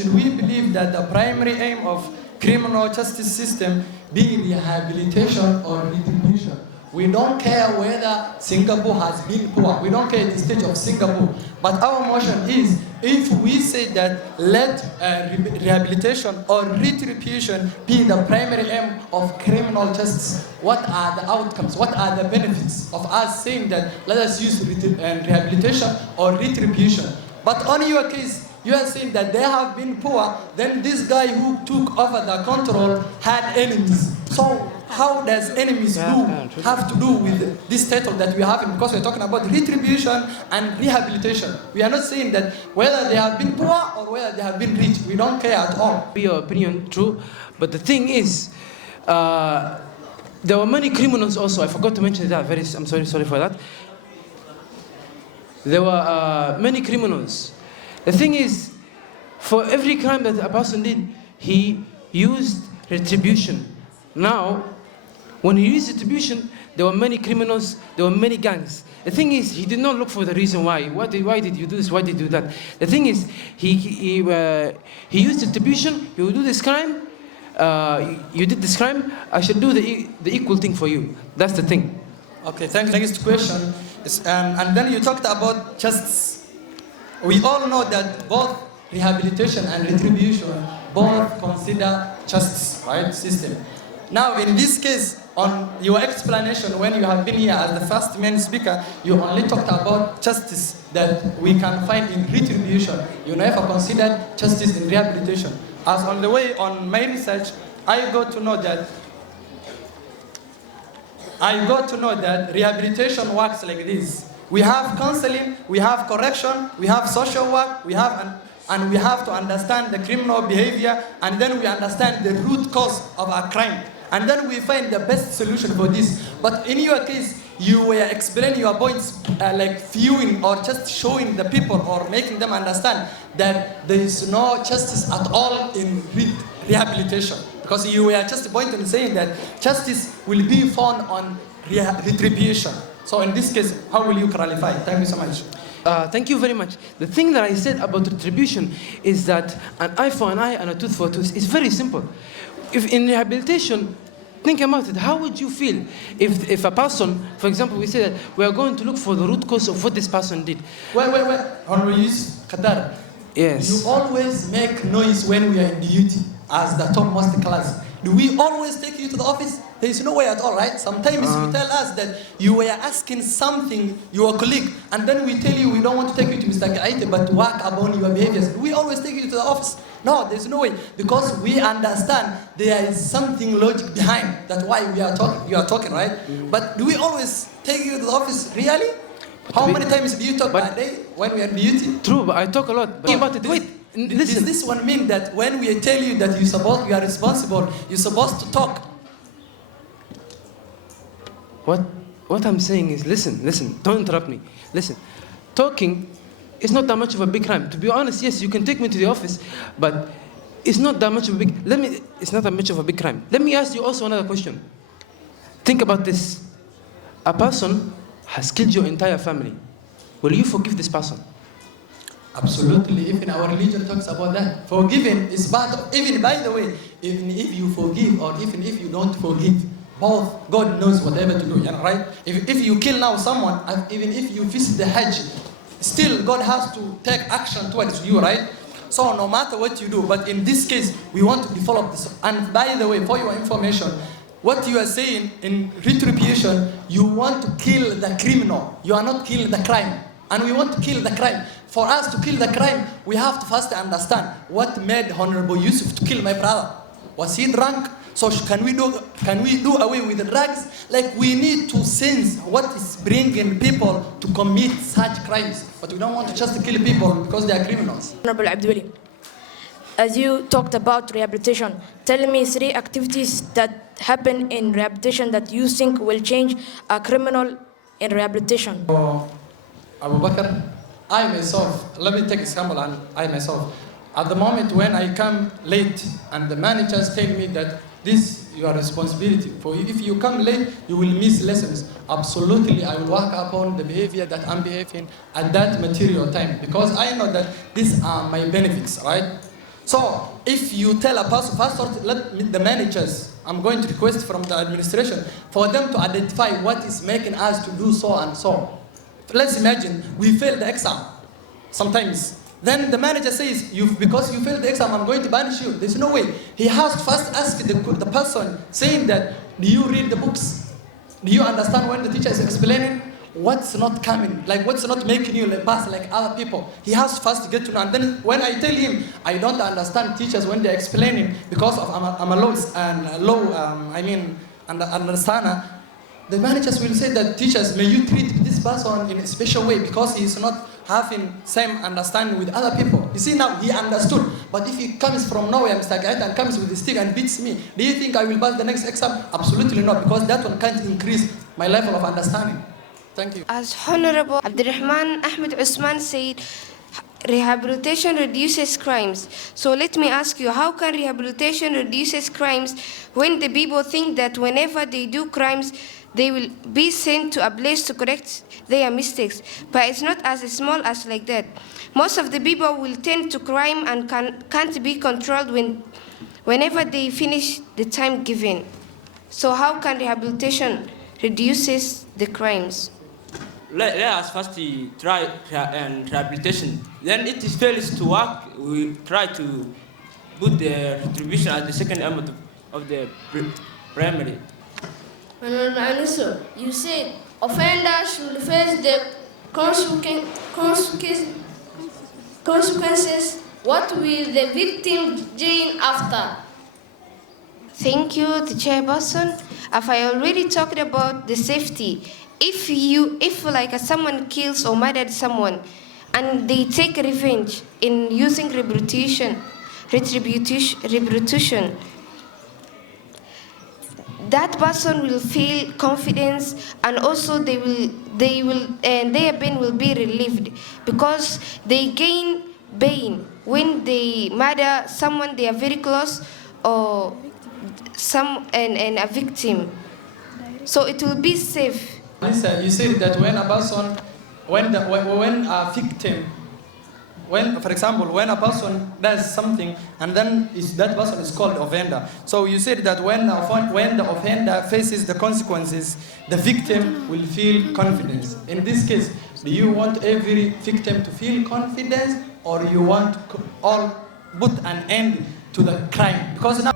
should we believe that the primary aim of criminal justice system be rehabilitation or retribution? We don't care whether Singapore has been poor. We don't care the stage of Singapore. But our motion is, if we say that let rehabilitation or retribution be the primary aim of criminal justice, what are the outcomes? What are the benefits of us saying that let us use rehabilitation or retribution? But on your case, you are saying that they have been poor, then this guy who took over the control had enemies. So how does enemies have to do with this title that we have? Because we're talking about retribution and rehabilitation. We are not saying that whether they have been poor or whether they have been rich. We don't care at all. Your opinion true, but the thing is, there were many criminals also. I forgot to mention that. I'm sorry for that. There were many criminals. The thing is, for every crime that a person did, he used retribution. Now, when he used retribution, there were many criminals, there were many gangs. The thing is, he did not look for the reason why. Why did you do this? Why did you do that? The thing is, he used retribution. You do this crime, you did this crime, I should do the equal thing for you. That's the thing. Okay, thanks. Next question. And then you talked about justice. We all know that both rehabilitation and retribution both consider justice, right, system. Now, in this case, on your explanation, when you have been here as the first main speaker, you only talked about justice that we can find in retribution. You never considered justice in rehabilitation. As on the way, on my research, I got to know that rehabilitation works like this. We have counseling, we have correction, we have social work, and we have to understand the criminal behavior, and then we understand the root cause of our crime. And then we find the best solution for this. But in your case, you were explaining your points like viewing or just showing the people or making them understand that there is no justice at all in rehabilitation. Because you were just pointing saying that justice will be found on retribution. So in this case, how will you clarify? Thank you so much. Thank you very much. The thing that I said about retribution is that an eye for an eye and a tooth for a tooth is very simple. If in rehabilitation, think about it, how would you feel if a person, for example, we say that we are going to look for the root cause of what this person did. Wait. Honorable Qatar. Yes. You always make noise when we are in duty as the topmost class. Do we always take you to the office? There is no way at all, right? Sometimes you tell us that you were asking something, your colleague, and then we tell you we don't want to take you to Mr. Kaite, but work upon your behaviors. Do we always take you to the office? No, there's no way. Because we understand there is something logic behind. That's why you are talking, right? But do we always take you to the office? Really? How many times do you talk per day when we are in duty? True, but I talk a lot. But about it, wait. Listen. Does this one mean that when we tell you that you are responsible, you're supposed to talk? What I'm saying is, listen, don't interrupt me. Listen, talking is not that much of a big crime. To be honest, yes, you can take me to the office, but it's not that much of a big. It's not that much of a big crime. Let me ask you also another question. Think about this. A person has killed your entire family. Will you forgive this person? Absolutely. Even our religion talks about that. Forgiving is part of, even by the way, even if you forgive or even if you don't forgive, both God knows whatever to do, right? If you kill now someone, and even if you visit the Hajj, still God has to take action towards you, right? So no matter what you do, but in this case, we want to develop this. And by the way, for your information, what you are saying in retribution, you want to kill the criminal. You are not killing the crime. And we want to kill the crime. For us to kill the crime, we have to first understand what made Honorable Yusuf to kill my brother. Was he drunk? So can we do away with the drugs? Like we need to sense what is bringing people to commit such crimes. But we don't want to just kill people because they are criminals. Honorable Abdulwali, as you talked about rehabilitation, tell me 3 activities that happen in rehabilitation that you think will change a criminal in rehabilitation. Abu Bakr, I myself, let me take example and I myself. At the moment when I come late and the managers tell me that this is your responsibility. For if you come late, you will miss lessons. Absolutely, I will work upon the behavior that I'm behaving at that material time because I know that these are my benefits, right? So if you tell a person, first let the managers, I'm going to request from the administration for them to identify what is making us to do so and so. Let's imagine we fail the exam sometimes. Then the manager says, because you failed the exam, I'm going to banish you. There's no way. He has to first ask the person saying that, do you read the books? Do you understand when the teacher is explaining? What's not coming? Like what's not making you pass like other people? He has first to get to know. And then when I tell him, I don't understand teachers when they're explaining because of I'm a understander, the managers will say that teachers, may you treat this person in a special way because he is not having same understanding with other people. You see now, he understood. But if he comes from nowhere, Mr. Gaeta, and comes with a stick and beats me, do you think I will pass the next exam? Absolutely not, because that one can't increase my level of understanding. Thank you. As Honorable Abdurrahman Ahmed Usman said, rehabilitation reduces crimes. So let me ask you, how can rehabilitation reduces crimes when the people think that whenever they do crimes, they will be sent to a place to correct their mistakes? But it's not as small as like that. Most of the people will tend to crime and can't be controlled whenever they finish the time given. So how can rehabilitation reduces the crimes? Let us first try rehabilitation. Then it fails to work, we try to put the retribution at the second element of the primary. You said offenders should face the consequences. What will the victim gain after? Thank you, the chairperson. As I already talked about the safety, if like someone kills or murdered someone, and they take revenge in using retribution, that person will feel confidence, and also their pain will be relieved because they gain pain when they murder someone they are very close or a victim. So it will be safe. Lisa, you said that when a person, when a victim, for example, when a person does something and then that person is called offender. So you said that when the offender faces the consequences, the victim will feel confidence. In this case, do you want every victim to feel confidence, or you want all put an end to the crime? Because now